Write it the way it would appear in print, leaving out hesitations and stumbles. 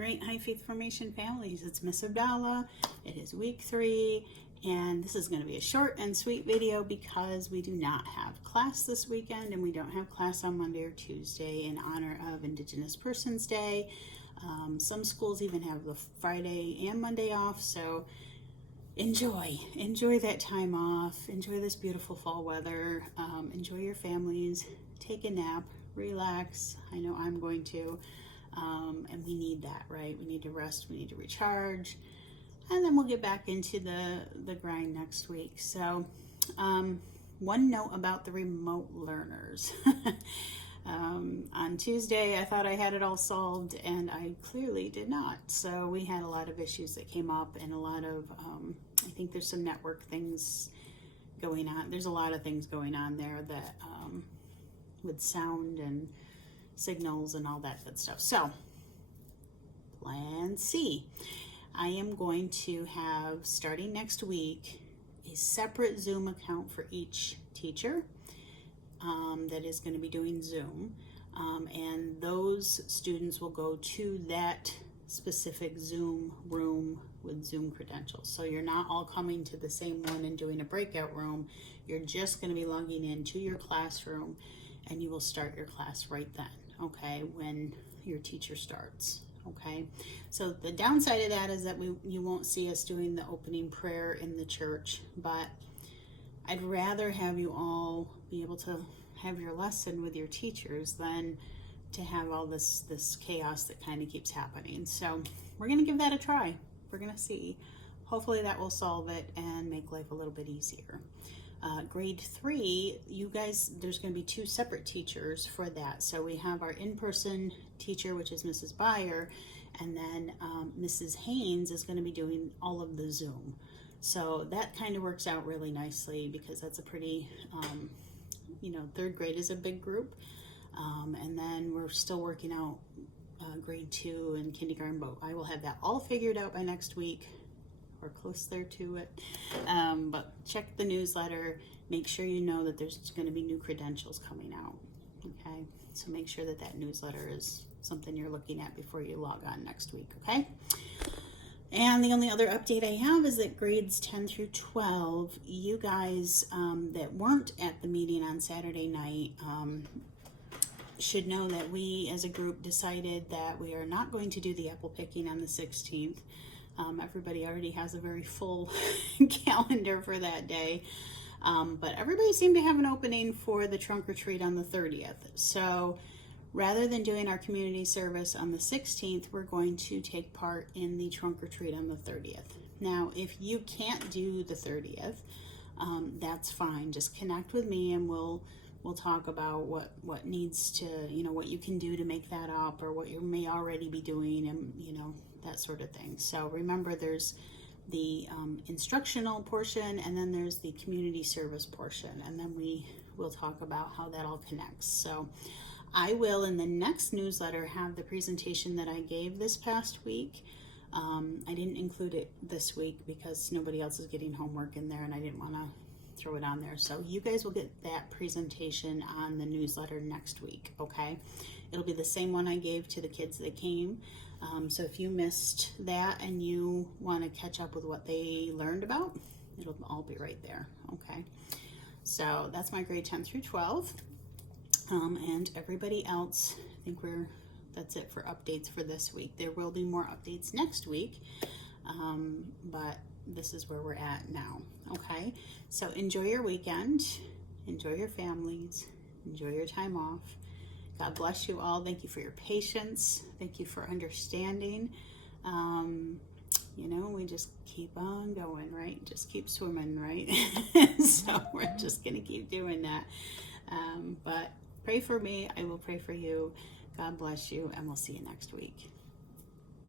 All right, High Faith Formation families, it's Miss Abdallah. It is week 3, and this is going to be a short and sweet video because we do not have class this weekend, and we don't have class on Monday or Tuesday in honor of Indigenous Persons Day. Some schools even have the Friday and Monday off, so enjoy that time off. Enjoy this beautiful fall weather. Enjoy your families. Take a nap. Relax. I know I'm going to. And we need that, right? We need to rest, we need to recharge, and then we'll get back into the grind next week. So one note about the remote learners. On Tuesday I thought I had it all solved, and I clearly did not. So we had a lot of issues that came up, and a lot of I think there's some network things going on. There's a lot of things going on there that with sound and signals and all that good stuff. So plan C, I am going to have, starting next week, a separate Zoom account for each teacher that is going to be doing Zoom, and those students will go to that specific Zoom room with Zoom credentials. So you're not all coming to the same one and doing a breakout room. You're just going to be logging into your classroom, and you will start your class right then, okay, when your teacher starts. Okay, so the downside of that is that you won't see us doing the opening prayer in the church, but I'd rather have you all be able to have your lesson with your teachers than to have all this chaos that kind of keeps happening. So we're going to give that a try. We're going to see. Hopefully that will solve it and make life a little bit easier. Grade 3, you guys, there's going to be 2 separate teachers for that. So we have our in-person teacher, which is Mrs. Byer, and then Mrs. Haynes is going to be doing all of the Zoom. So that kind of works out really nicely because that's a pretty, 3rd grade is a big group. And then we're still working out grade 2 and kindergarten, but I will have that all figured out by next week. Or close there to it, but check the newsletter. Make sure you know that there's going to be new credentials coming out. Okay, so make sure that newsletter is something you're looking at before you log on next week. Okay, and the only other update I have is that grades 10 through 12, you guys that weren't at the meeting on Saturday night should know that we as a group decided that we are not going to do the apple picking on the 16th. Everybody already has a very full calendar for that day, but everybody seemed to have an opening for the trunk or treat on the 30th. So rather than doing our community service on the 16th, we're going to take part in the trunk or treat on the 30th. Now, if you can't do the 30th, that's fine. Just connect with me and we'll talk about what needs to, what you can do to make that up, or what you may already be doing, and that sort of thing. So remember, there's the instructional portion, and then there's the community service portion, and then we will talk about how that all connects. So I will, in the next newsletter, have the presentation that I gave this past week. I didn't include it this week because nobody else is getting homework in there, and I didn't want to throw it on there. So you guys will get that presentation on the newsletter next week, okay? It'll be the same one I gave to the kids that came. So if you missed that and you want to catch up with what they learned about, it'll all be right there, okay? So that's my grade 10 through 12. And everybody else, I think that's it for updates for this week. There will be more updates next week, but this is where we're at now, okay? So enjoy your weekend, enjoy your families, enjoy your time off. God bless you all. Thank you for your patience. Thank you for understanding. We just keep on going, right? Just keep swimming, right? So we're just going to keep doing that. But pray for me. I will pray for you. God bless you, and we'll see you next week.